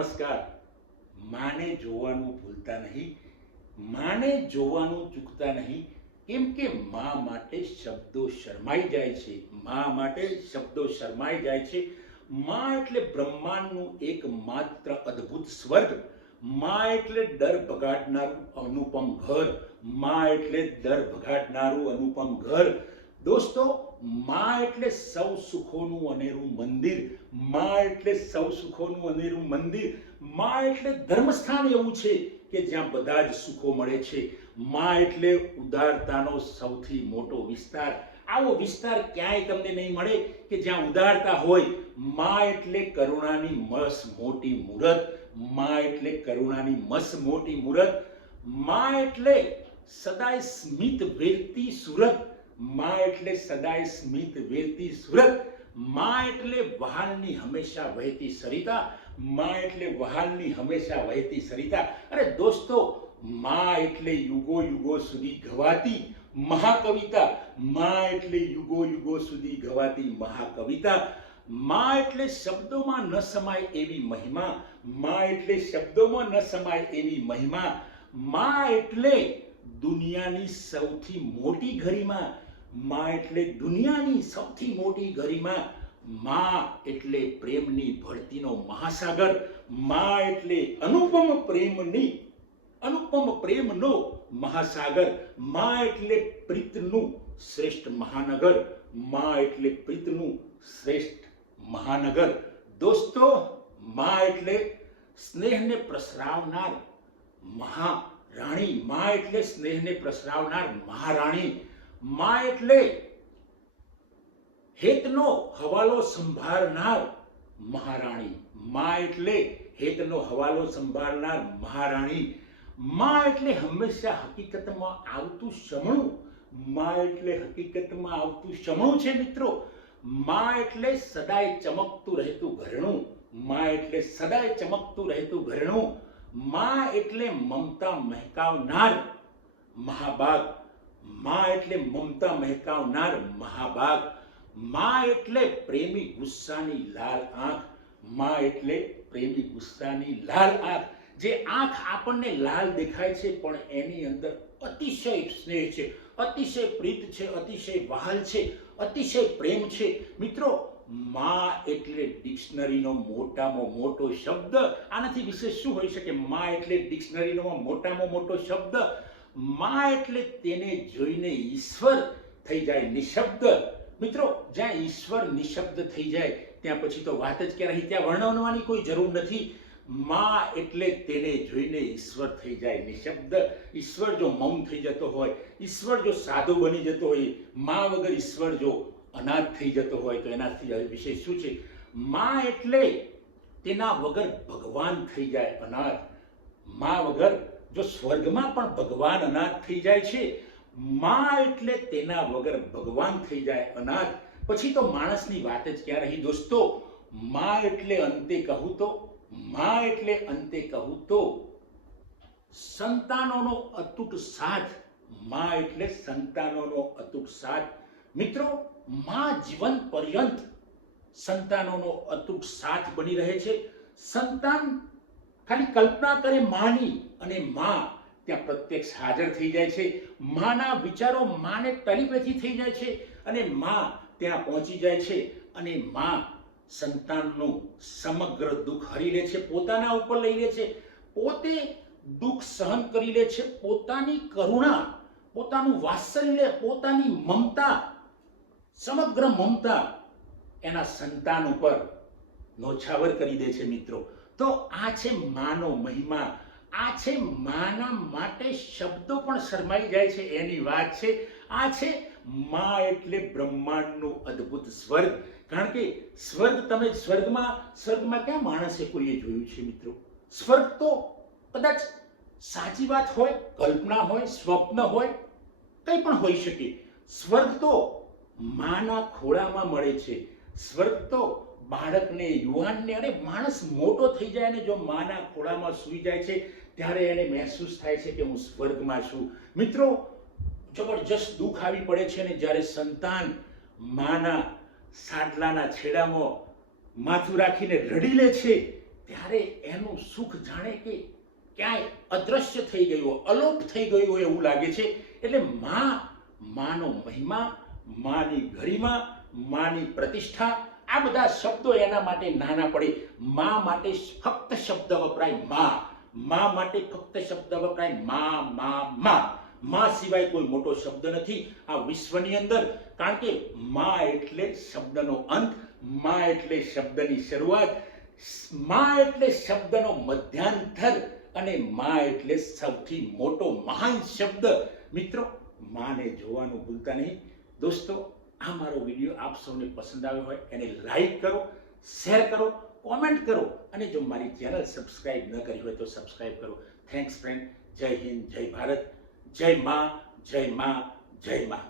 નમસ્કાર. માને જોવાનું ભૂલતા નહીં, માને જોવાનું ચૂકતા નહીં. કેમ કે મા માટે શબ્દો શરમાઈ જાય છે. મા માટે શબ્દો શરમાઈ જાય છે. મા એટલે બ્રહ્માંડનું એકમાત્ર અદ્ભુત સ્વર્ગ. મા એટલે ડર ભગાડનારું અનુપમ ઘર. મા એટલે ડર ભગાડનારું અનુપમ ઘર. દોસ્તો, મા એટલે સૌ સુખોનું અનેરું મંદિર. મા એટલે સૌ સુખોનું અનેરું મંદિર. મા એટલે ધર્મસ્થાન એવું છે કે જ્યાં બધા જ સુખો મળે છે. મા એટલે ઉદારતાનો સૌથી મોટો વિસ્તાર. આવો વિસ્તાર ક્યાંય તમને નહીં મળે કે જ્યાં ઉદારતા હોય. મા એટલે કરુણાની મસ મોટી મૂરત. મા એટલે કરુણાની મસ મોટી મૂરત. મા એટલે સદાય સ્મિત વેરતી સુરત. મા એટલે સદાય સ્મિત વેરતી સુરત. મા એટલે વહાલની હંમેશા વહેતી સરિતા. મા એટલે વહાલની હંમેશા વહેતી સરિતા. અરે દોસ્તો, મા એટલે યુગો યુગો સુધી ગવાતી મહાકવિતા. મા એટલે યુગો યુગો સુધી ગવાતી મહાકવિતા. મા એટલે શબ્દોમાં ન સમાય એવી મહિમા. મા એટલે શબ્દોમાં ન સમાય એવી મહિમા. મા એટલે દુનિયાની સૌથી મોટી ગરિમા. મા એટલે દુનિયાની સૌથી મોટી ગરિમા. મા એટલે પ્રેમની ભરતીનો મહાસાગર. મા એટલે અનુપમ પ્રેમનો મહાસાગર. મા એટલે પ્રીતનું શ્રેષ્ઠ મહાનગર. મા એટલે પ્રીતનું શ્રેષ્ઠ મહાનગર. દોસ્તો, મા એટલે સ્નેહને પ્રસરાવનાર મહારાણી. મા એટલે સ્નેહને પ્રસરાવનાર મહારાણી. મા એટલે હેતનો હવાલો સંભાળનાર મહારાણી. મા એટલે હેતનો હવાલો સંભાળનાર મહારાણી. મા એટલે હંમેશા હકીકતમાં આવતું શમણું. મા એટલે હકીકતમાં આવતું શમણું છે મિત્રો. મા એટલે સદાય ચમકતું રહેતું ઘરણું. મા એટલે સદાય ચમકતું રહેતું ઘરણું. મા એટલે મમતા મહેકાવનાર મહાબાગ. મા એટલે મમતા મહેકાવનાર મહાબાગ. મા એટલે પ્રેમી ગુસ્સાની લાલ આંખ. મા એટલે પ્રેમી ગુસ્સાની લાલ આંખ. જે આંખ આપણને લાલ દેખાય છે પણ એની અંદર અતિશય સ્નેહ છે, અતિશય પ્રીત છે, અતિશય વહાલ છે, અતિશય પ્રેમ છે. મિત્રો, મા એટલે ડિક્શનરીનો મોટામાં મોટો શબ્દ. આનાથી વિશેષ શું હોઈ શકે? મા એટલે ડિક્શનરીનો મોટામાં મોટો શબ્દ. મા એટલે તેને જોઈને ઈશ્વર થઈ જાય નિશબ્દ. મિત્રો, જ્યાં ઈશ્વર નિશબ્દ થઈ જાય ત્યાં પછી તો વાત જ ક્યાં રહી? ત્યાં વર્ણવવાની કોઈ જરૂર નથી. મા એટલે તેને જોઈને ઈશ્વર થઈ જાય નિશબ્દ. ઈશ્વર જો મૌન થઈ જતો હોય, ઈશ્વર જો સાદો બની જતો હોય, મા વગર ઈશ્વર જો અનાથ થઈ જતો હોય તો એનાથી વિશેષ શું છે? મા એટલે તેના વગર ભગવાન થઈ જાય અનાથ. મા વગર જો સ્વર્ગમાં પણ ભગવાન અનાથ થઈ જાય છે, મા એટલે તેના વગર ભગવાન થઈ જાય અનાથ, પછી તો માણસની વાત જ ક્યાં રહી દોસ્તો? મા એટલે અંતે કહું તો સંતાનોનો અતૂટ સાથ. મા એટલે સંતાનોનો અતૂટ સાથ. મિત્રો, મા જીવન પર્યંત સંતાનોનો અતૂટ સાથ બની રહે છે. સંતાન ખાલી કલ્પના કરે માની અને મા ત્યાં પ્રત્યક્ષ હાજર થઈ જાય છે. માના વિચારો માને ટેલિપેથી થઈ જાય છે અને મા ત્યાં પહોંચી જાય છે અને મા સંતાનનું સમગ્ર દુઃખ હરી લે છે, પોતાના ઉપર લઈ લે છે, પોતે દુઃખ સહન કરી લે છે. પોતાની કરુણા, પોતાનું વાત્સલ્ય, પોતાની મમતા, સમગ્ર મમતા એના સંતાન ઉપર નોછાવર કરી દે છે. મિત્રો, તો આ છે માનો મહિમા. આ છે માના માટે શબ્દો પણ શરમાઈ જાય છે એની વાત છે. આ છે મા એટલે બ્રહ્માંડનું અદ્ભુત સ્વર્ગ. કારણ કે સ્વર્ગમાં ક્યાં માણસે કોઈએ જોયું છે મિત્રો? સ્વર્ગ તો કદાચ સાચી વાત હોય, કલ્પના હોય, સ્વપ્ન હોય, કંઈ પણ હોઈ શકે. સ્વર્ગ તો માના ખોળામાં મળે છે. સ્વર્ગ તો બાળકને, યુવાનને, અને માણસ મોટો થઈ જાય ને જો માના ખોળામાં સૂઈ જાય છે ત્યારે એને મહેસૂસ થાય છે કે હું સ્વર્ગમાં છું. મિત્રો, જબરજસ્ત દુઃખ આવી પડે છે ને જ્યારે સંતાન માના સાડલાના છેડામાં માથું રાખીને રડી લે છે ત્યારે એનું સુખ જાણે કે ક્યાંય અદ્રશ્ય થઈ ગયું હોય, અલોપ થઈ ગયું હોય એવું લાગે છે. એટલે માનો મહિમા, માની ગરિમા, માની પ્રતિષ્ઠા, આ બધા શબ્દો એના માટે નાના પડે. મા માટે ફક્ત શબ્દ વપરાય મા માટે ફક્ત શબ્દ વપરાય મા સિવાય કોઈ મોટો શબ્દ નથી આ વિશ્વની અંદર. કારણ કે મા એટલે શબ્દનો અંત, મા એટલે શબ્દની શરૂઆત, મા એટલે શબ્દનો મધ્યાંતર, અને મા એટલે સૌથી મોટો મહાન શબ્દ. મિત્રો, માને જોવાનું ભૂલતા નહીં. દોસ્તો, આ મારો વિડીયો આપ સૌને પસંદ આવ્યો હોય એને લાઈક કરો, શેર કરો, કોમેન્ટ કરો, અને જો મારી ચેનલ સબસ્ક્રાઇબ ન કરી હોય તો સબસ્ક્રાઇબ કરો. Thanks friend. જય હિન્દ, જય ભારત, જય મા, જય મા, જય મા.